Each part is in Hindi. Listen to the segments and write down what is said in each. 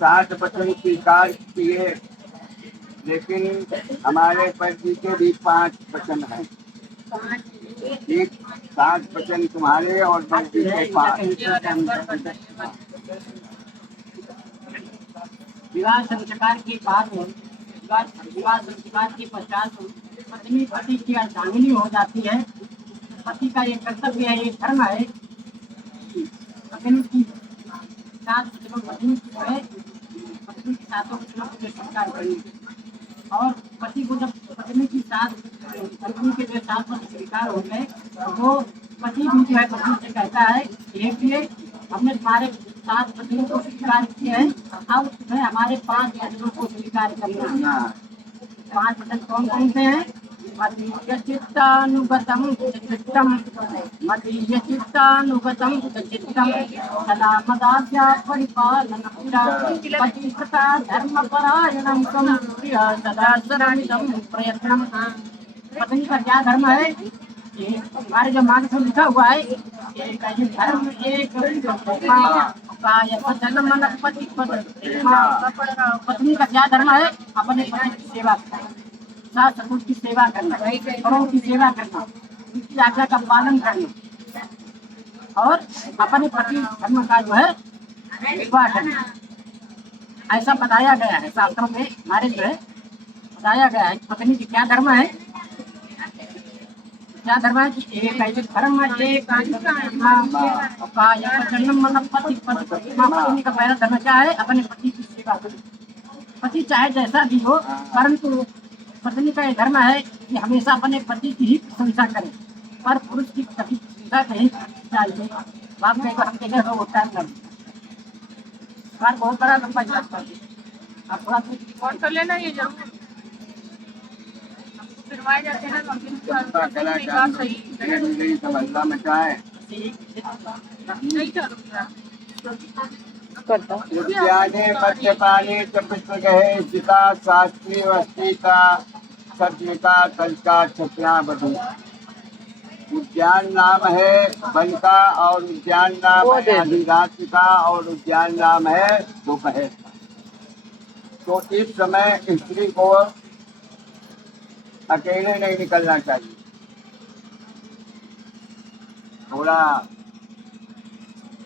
7 वचन स्वीकार किए, लेकिन हमारे पति के भी 5 वचन हैं। एक 7 वचन तुम्हारे और पति के 5। विवाह संस्कार के बाद विवाह संस्कार के पश्चात पत्नी पति की अर्धांगिनी हो जाती है। पति का एक कर्तव्य है, एक धर्म है, पत्नी की सात पत्नी जो है पत्नी की सातों वचनों को स्वीकार करनी। और पति को जब पत्नी की पत्नी के जो 7 वचन स्वीकार हो गए तो पति भी जो है पत्नी से कहता है देखिए हमने तुम्हारे 7 वचनों को स्वीकार किए हैं, अब तुम्हें हमारे 5 वचनों को स्वीकार करना है। 5 वचन कौन कौन से हैं? मदीयचित्तानुगतं चित्तम मदीयचित्तानुगतं चित्तम सदा मदाज्ञा परिपालनं पतिव्रता धर्मपरायणं त्वं प्रियः सदा शरणिदं प्रयत्नम्। पत्नी का क्या धर्म है? हमारे जो मानस में लिखा हुआ है एक धर्म एक पत्नी का क्या धर्म है? अपने पति की सेवा करना, सास ससुर की सेवा करना, बड़ों की सेवा करना, उनकी आज्ञा का पालन करना और अपने पति धर्म का जो है निर्वाह करना। ऐसा बताया गया है शास्त्रों में, हमारे जो है बताया गया है पत्नी की क्या धर्म है। क्या धर्म है कि एक धर्म एक पत्नी का पहला धर्म क्या है? अपने पति की सेवा करना। पति चाहे जैसा भी हो, परंतु पत्नी का ये धर्म है कि हमेशा अपने पति की ही प्रशंसा करें, पर पुरुष की कभी प्रशंसा नहीं चाहिए। बाप में हम देखे तो होता है बहुत बड़ा लंबा जाता है। आप थोड़ा कौन कर लेना ये जरूर फिरवाए जाते हैं समझना मचाए उद्याने मध्यपाने च पुष्पगहे जिता शास्त्री वस्तिका सत्मिका कलिका छत्रा बधु। उद्यान नाम है वन का और उद्यान नाम है अधिरात्रि का और उद्यान नाम है दोपहर का। तो इस समय स्त्री को अकेले नहीं निकलना चाहिए, थोड़ा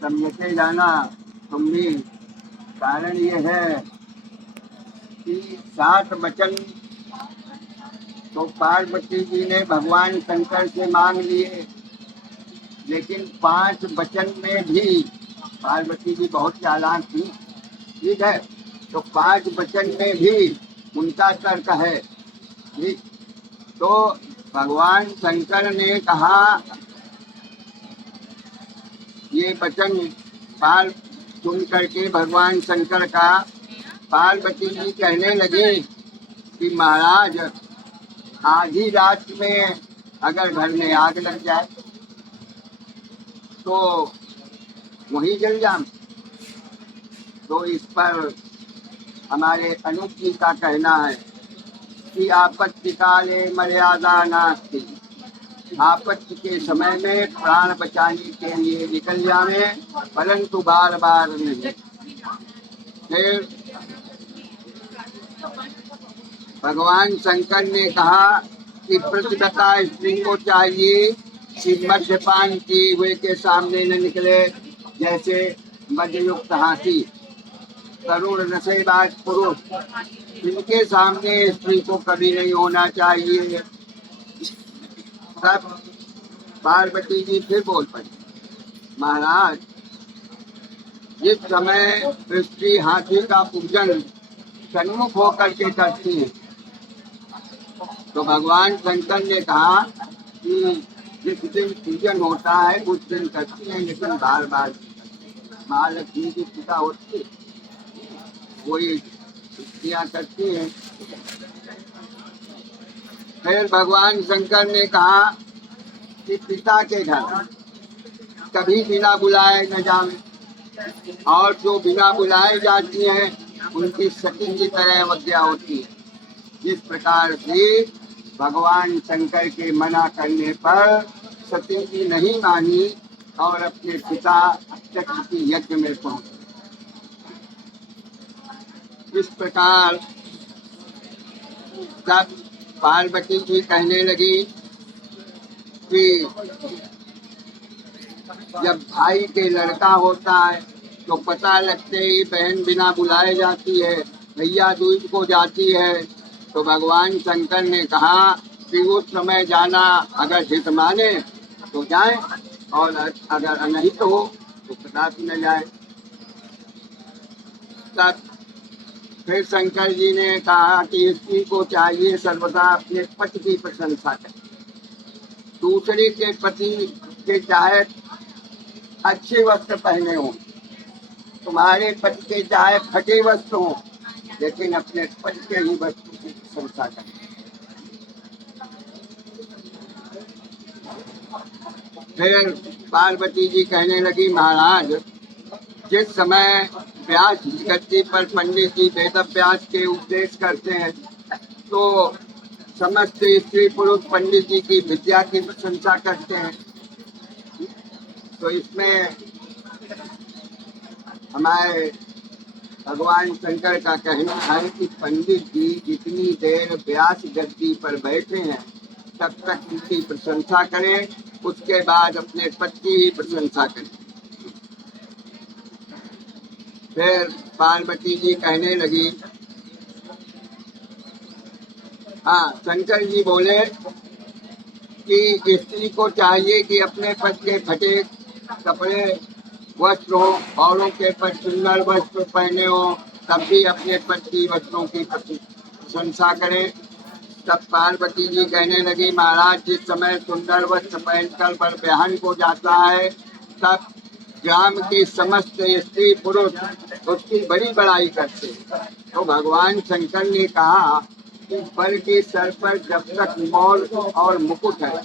समझते जाना तुम भी। कारण ये है कि 7 वचन तो पार्वती जी ने भगवान शंकर से मांग लिए, लेकिन 5 वचन में भी पार्वती जी बहुत चालाक थी, ठीक है। तो 5 वचन में भी उनका तर्क है, ठीक। तो भगवान शंकर ने कहा ये वचन पाल सुन करके भगवान शंकर का पार्वती जी कहने लगे कि महाराज आधी रात में अगर घर में आग लग जाए तो वही जल जाम। तो इस पर हमारे अनुज जी का कहना है कि आपत्ति काले मर्यादा नास्ति, आपत्ति के समय में प्राण बचाने के लिए निकल जावे, परंतु बार बार नहीं। फिर भगवान शंकर ने कहा कि प्रतिव्रता स्त्री को चाहिए कि मद्यपान किए हुए के सामने न निकले, जैसे मद्ययुक्त हाथी, करुण नशेबाज पुरुष, इनके सामने स्त्री को कभी नहीं होना चाहिए। तब पार्वती जी फिर बोल पड़ी, महाराज जिस समय स्त्री हाथी का पूजन सन्मुख होकर के करती है, तो भगवान शंकर ने कहा कि जिस दिन पूजन होता है उस दिन करती है, लेकिन बार बार महालक्ष्मी की पूजा होती है, वही स्त्रियाँ करती हैं। फिर भगवान शंकर ने कहा कि पिता के घर कभी बिना बुलाए न जाए, और जो बिना बुलाए जाती हैं उनकी सती की तरह अवज्ञा होती है। जिस प्रकार से भगवान शंकर के मना करने पर सती की नहीं मानी और अपने पिता दक्ष की यज्ञ में पहुंचे। इस प्रकार तब पार्वती जी कहने लगी कि जब भाई के लड़का होता है तो पता लगते ही बहन बिना बुलाए जाती है, भैया दूज को जाती है। तो भगवान शंकर ने कहा कि उस समय जाना अगर हित माने तो जाए और अगर अनहित हो तो कदापि न जाए। तब फिर शंकर जी ने कहा कि स्त्री को चाहिए सर्वदा अपने पति की प्रशंसा करें, दूसरे के पति के चाहे अच्छे वस्त्र पहने हो, तुम्हारे पति के चाहे फटे वस्त्र हो, लेकिन अपने पति के ही वस्त्र की प्रशंसा करें। फिर पार्वती जी कहने लगी महाराज, जिस समय व्यास गद्दी पर पंडित जी वेद व्यास के उपदेश करते हैं तो समस्त स्त्री पुरुष पंडित जी की विद्या की प्रशंसा करते हैं। तो इसमें हमारे भगवान शंकर का कहना है कि पंडित जी जितनी देर व्यास गद्दी पर बैठे हैं तब तक उनकी प्रशंसा करें, उसके बाद अपने पति की ही प्रशंसा करें। फिर पार्वती जी कहने लगी, हाँ, शंकर जी बोले कि स्त्री को चाहिए कि अपने पति के फटे कपड़े वस्त्र हो, औरों के पर सुंदर वस्त्र पहने हो, तब भी अपने पति की वस्त्रों की प्रशंसा करें। तब पार्वती जी कहने लगी महाराज, जिस समय सुंदर वस्त्र पहनकर वर ब्याहन को जाता है तब ग्राम की समस्त स्त्री पुरुष उसकी बड़ी बड़ाई करते हैं। तो भगवान शंकर ने कहा कि वर के सर पर जब तक मौल और मुकुट है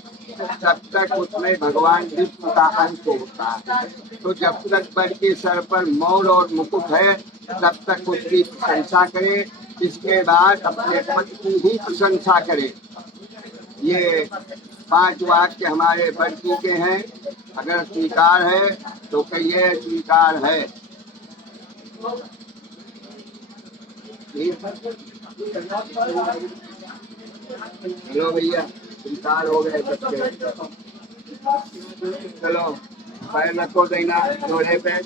तब तक उसमें भगवान विष्णु का अंश होता है। तो जब तक वर के सर पर मौल और मुकुट है तब तक उसकी प्रशंसा करें, इसके बाद अपने पति की ही प्रशंसा करें। ये 5 वाक्य हमारे वर जी के हैं, अगर स्वीकार है तो कहिए स्वीकार है। चलो भैया, स्वीकार हो गए सबके। चलो पैर रखो देना घोड़े पे।